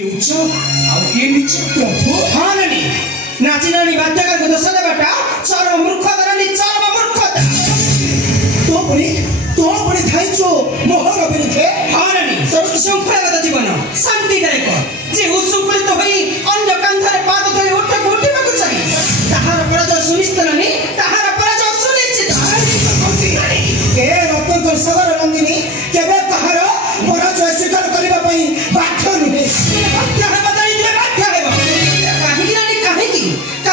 उच्च ଆଉ କିଏ ନିଚ ପ୍ରଭୁ ହଁ ନାନୀ ନାଚିନାନୀ ବାଧ୍ୟକାକୁ ଦୋଷ ଦେବାଟା ଚରମ ମୂର୍ଖତାର ଚରମ ମୂର୍ଖତା ତୋ ପୁଣି ଥାଇଛୁ ମୋହର ବିରୁଦ୍ଧେ ହଁ ନାନୀ ଶୃଙ୍ଖଳାଗତ ଜୀବନ ଶାନ୍ତିଦାୟକ ଯେ ଉଶୃଙ୍ଖଳିତ ହୋଇ ଅନ୍ୟ କାନ୍ଧରେ ପାଦ ଧରି ଉଠିବାକୁ ଚାହେଁ ତାହାର ପରାଜୟ ସୁନିଶ୍ଚିତ ନାନୀ ତାହାର ପରାଜୟ ସୁନିଶ୍ଚିତ ଏ ରତ୍ନଙ୍କର ସାଗର ନନ୍ଦିନୀ କେବେ ତାହାର ପରାଜୟ ସ୍ୱୀକାର କରିବା ପାଇଁ ବାଧ୍ୟ ନୁହେଁ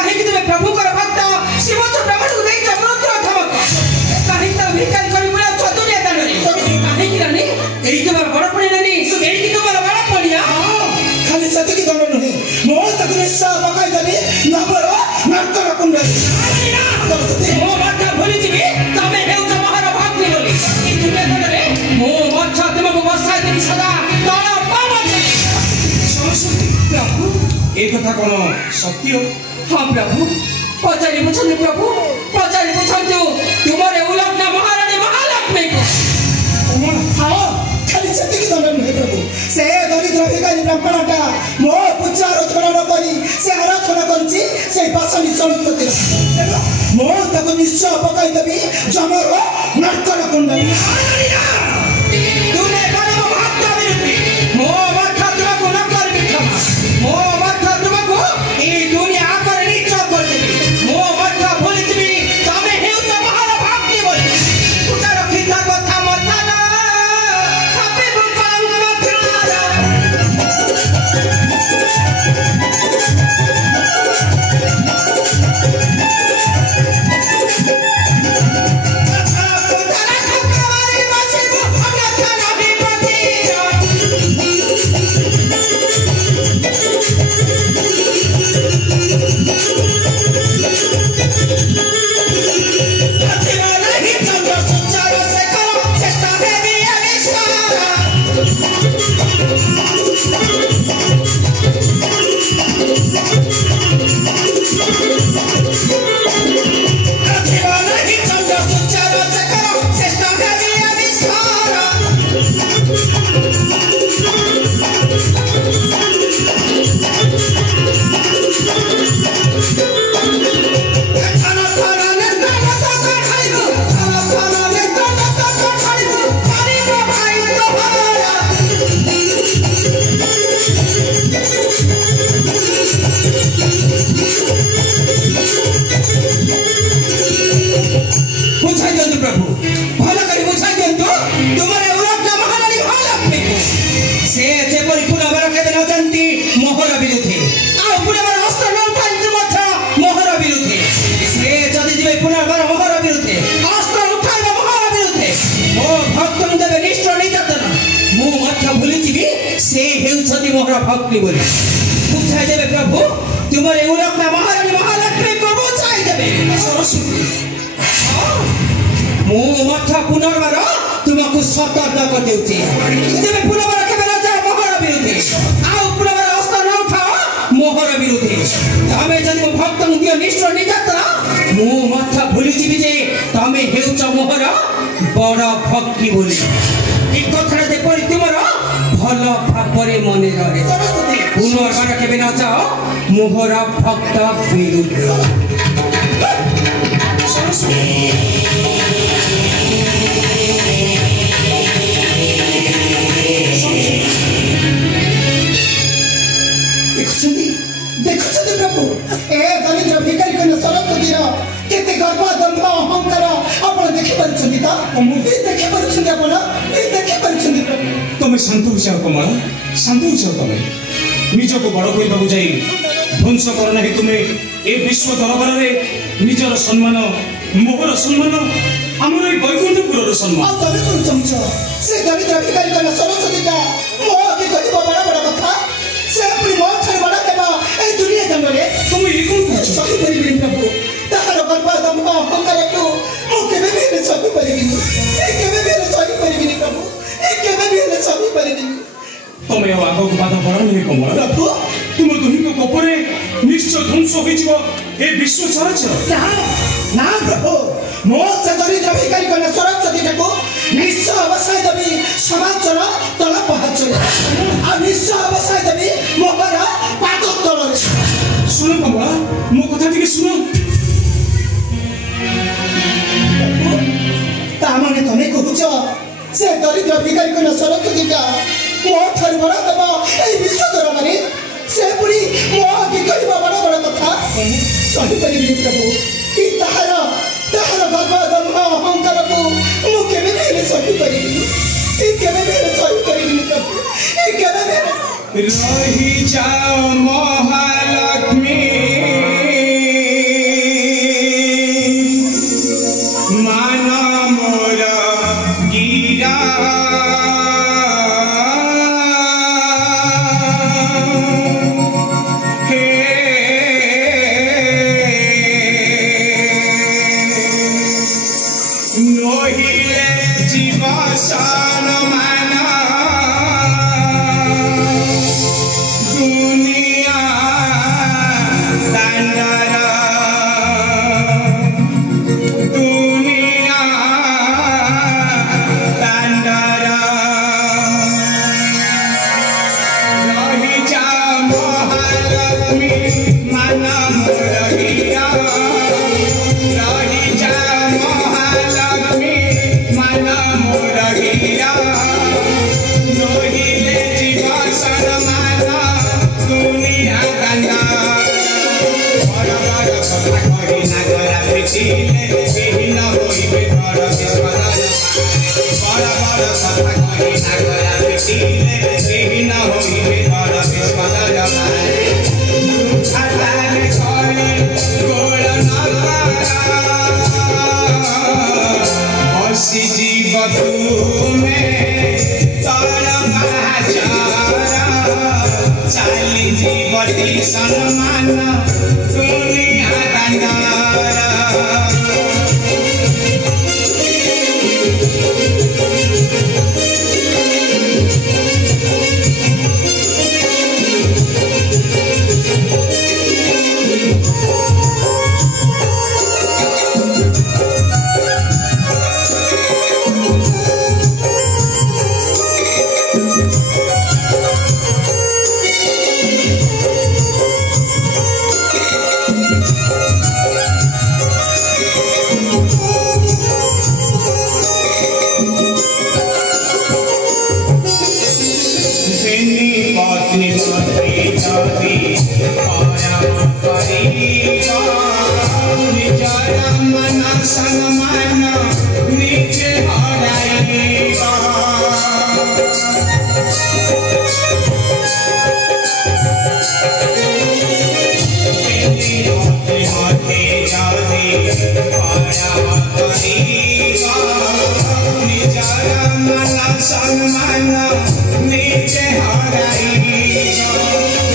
कहीं तुम्हें प्रभु कर भक्त शिवच ब्राह्मण को देख रुद्र धमक कहीं तो भिकारी करी बुला दुनिया दानरे कहीं की रानी एई के बड़ पड़ी रानी एई की तो बड़ पड़िया खाली सत की दंड नहीं मो तक निस्सा पकाई दली नबर नर्तन कुंडली मो माथा भूली जीवी तमे हेउ त महार भक्त बोली ई दुनिया दानरे मो माथा तुमको वर्षाई देवी सदा तळ पावन प्रभु ए कथा कोन सत्य हाँ प्रभु पचारि बुझंतु प्रभु पचारि बुझंतु तुमरे उलग्न महारानी महालक्ष्मी को हाँ खाली सेति की दंड नहीं प्रभु से दरिद्र भिखारी ब्राह्मणटा मो पूजा आराधना न करी से आराधना करछि से पाषाणी चलुपति मो तक निश्चय पकाई देबी जमर नर्तन कुंडली तूने बनो भक्त विरुद्धे मो माथा तुमको न कर बिठमा मो माथा तुमको ई दुनिया भक्ति बोली बुझाई देवे प्रभु तुम्हारे उलग्न महारानी महालक्ष्मी को बुझाई देवे मो माथा पुनर्बार तुमको सतर्क कर देउछि जेबे पुनर्बार केबे न जाय मोहर विरुद्धे आ पुनर्बार हस्त न उठाओ मोहर विरुद्धे तमे जदि मो भक्त दियो निष्ठा निजातना मो माथा भूली जीवी जे तमे हेउछ मोहर बड़ भक्ति बोली ई कथा दे परि तुमरो भल भावरे मने रहे पुनर्बार केबे न जाओ मोहर भक्त विरुद्ध देखुछन्ति प्रभु ए दरिद्र भिखारी कन सरस्वती रो केते गर्व दंभ अहंकार आपण देखि परछन्ति त देखि परछन्ति आपण देखि परछन्ति प्रभु तमे शांत हो जाओ कमल शांत हो जाओ तमे निज को बड़ कोइ बाबू जाई ध्वंस कर नाही तुमे ए विश्व दरबार रे निजर सम्मान मोहर सम्मान हमर ए वैकुंठपुर रो सम्मान तमे कोन समझ से दरिद्र भिखारी कन सरस्वती का मोह के कहि बड़ा बड़ा कथा से अपनी मौत से बड़ा देबा ए दुनिया दंडरे तुम ई कोन सही परिबिन प्रभु ताहार गर्व दंभ अहंकार को मो केबे भी सही परिबिन ए केबे भी सही परिबिन प्रभु ए केबे भी सही परिबिन तमे आगो को बाधा बड़ नहीं कमल प्रभु तुम दुहि को कोपरे निश्चय ध्वंस होई जीव ए विश्व चराचर ना प्रभु मो से दरिद्र भिखारी कने सरस्वती को निश्चय अवसाय देबी समाजर तल पहाचर आ निश्चय अवसाय देबी कौच से दरिद्र भिखारी को सरस्वती मो ठार बड़ा दबा विश्व दरबार से पुरी मो आगे कह बड़ा बड़ा कथा सही पारि प्रभु कि ताहार गर्भ धर्म अहंकार को मुझे सही पारि सही पारि प्रभु रही जाओ महालक्ष्मी माना मोर गिरा नोहिले जीवासन माना दुनिया तंडरा दुनिया तंडरा रही जा महालक्ष्मी माना मोर गिरा रही जा महालक्ष्मी माना मोर गिरा नोहिले जीवासन माना दुनिया गंगा बड़ बड़ कथा कही नागरा पिटिले केही न होइबे घर विश्वदान बड़ बड़ कथा कही नागरा पिटिले केही न होइबे घर विश्वदान छाताले छले गोल नकारा हसी जीव तुमे तोरा महाचारा चाली जीवती सम्मान दुनिया गंगारा पत्नी पति जाति निजरा मन सम्मान नीचे हराइबा होते जाति निजरा मन सम्मान नीचे हराइबा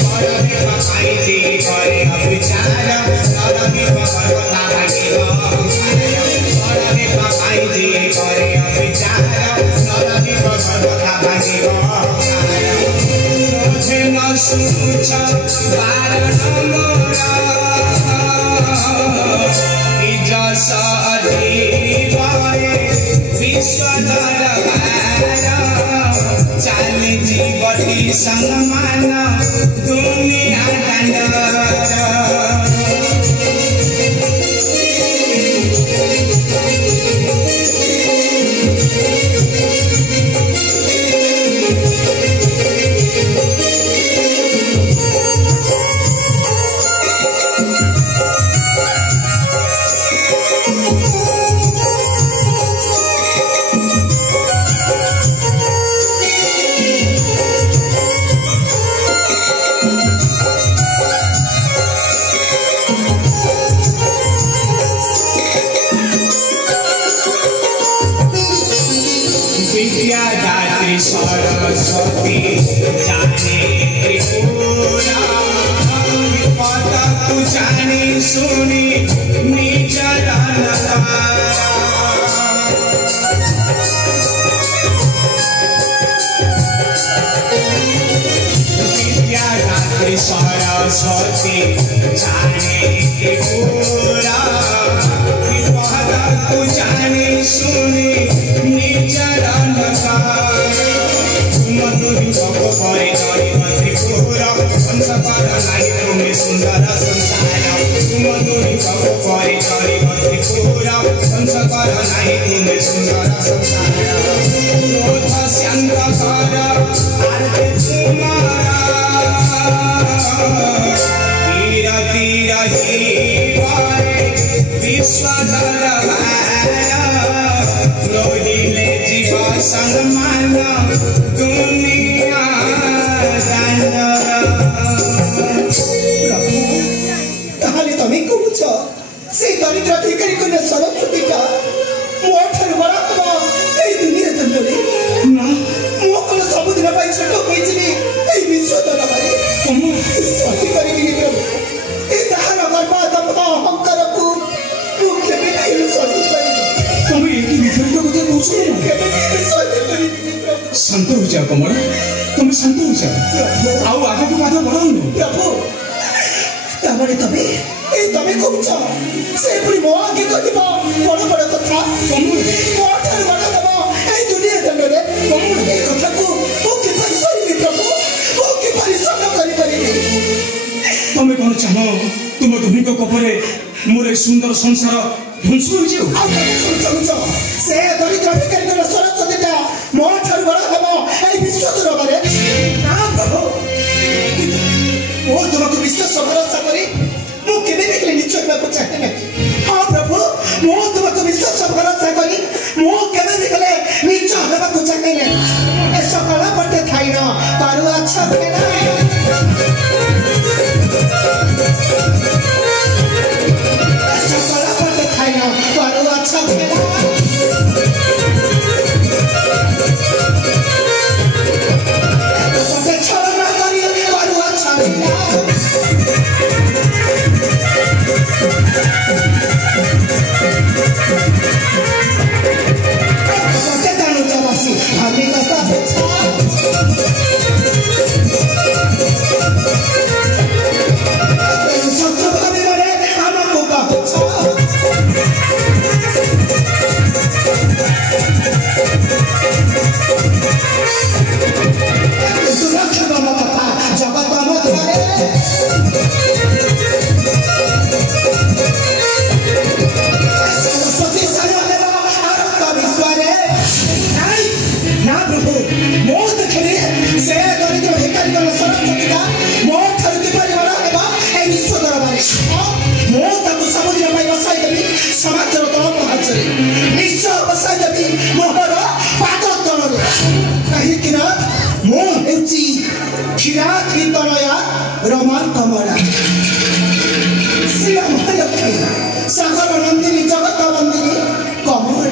बड़े पकाई दी करे विचार नरमी भगवता भागिबा बड़े पकाई दी करे विचार नरमी भगवता भागिबा मुझे न सूझ कारण मोरा इजस अधिबाए विश्व दरबार चाली जीवती सम्मान दुनिया गंगारा विद्यादात्री सरस्वती जाने त्रिपुरा विपद तु जानी सुनी निज विद्यादात्री सरस्वती जाने त्रिपुरा विपद तु जानी सुनी निज मधुरी भव परे त्रिपुरा पंचपद लाई तुम्हें सुंदर संसार मधुरी भव परे त्रिपुरा ध्वंस कर नहीं तुमे सुंदर संसार क्रोध शांत कर आरती तुम्हारा तीर तीर ही पारे विश्व दरबार लोहिले जीव सम्मान दुनिया ताहले तमे कहुछ से दरिद्र भिखारी कन्या सरस्वतीका मोठर बरातमा ए दुनिया जन्मले ना मो कोन सबुदिन पाइ छोटो होइछि ए विश्व दरबारे तुम सही परिबिनी प्रभु ए ताहार गर्भ दम्भ अहंकारको मुख्य बिनाइ सही परिबिनी तुम एकी विपरीत কথা কହୁছো केबे सही परिबिनी प्रभु शांत हो जाओ कमल तुम शांत हो जाओ आउ आगे को बाधा बढ़ाओ प्रभु तामरे तमे कहुछ से पुरी मो आगे कहिब बड़ बड़ कथा तुम मोठर बड़ दबो ए दुनिया जन्मले तुम ए कथाको ओ के परिसरी प्रभु ओ के परिसर करि परिबे तमे कोन चाहो तुम दुनी को कपरे मोरे सुंदर संसार ध्वंस हो जाओ आ सुन से दरिद्र भिखारी को सरस्वतीटा मोठर बड़ दबो ए विश्व दरबारे ना प्रभु ओ तुमको विश्वास भरोसा करी मु केबे देखले निश्चय बापू चाहे नहीं हां प्रभु मु तुमको विश्वास भरोसा करी मु केबे देखले निश्चय बापू चाहे नहीं ए सकला पटे थाई न तारु अच्छा भेना सकला पटे थाई न तारु अच्छा भेना पटे छलना करी तारु अच्छा भेना हमें कसा शत्रु भावे मरे हमको का सुरक्षा बाबा कथा जगत मत सरस्वती सारे विश्वारे ना प्रभु मोत खेले से दरिद्र भिखारी को सरस्वतीका मोत हरती परिवार हेबा ए विश्व दरबारे मोत को समुद्र में बसाई देबी समाजर तल पहाचरे निश्चय बसाई देबी मोहर पाद तलरे कहि किना मो हेउची खिरा खितनया रमान कमला श्री महालक्ष्मी सागर नंदिनी जगत नंदिनी कमला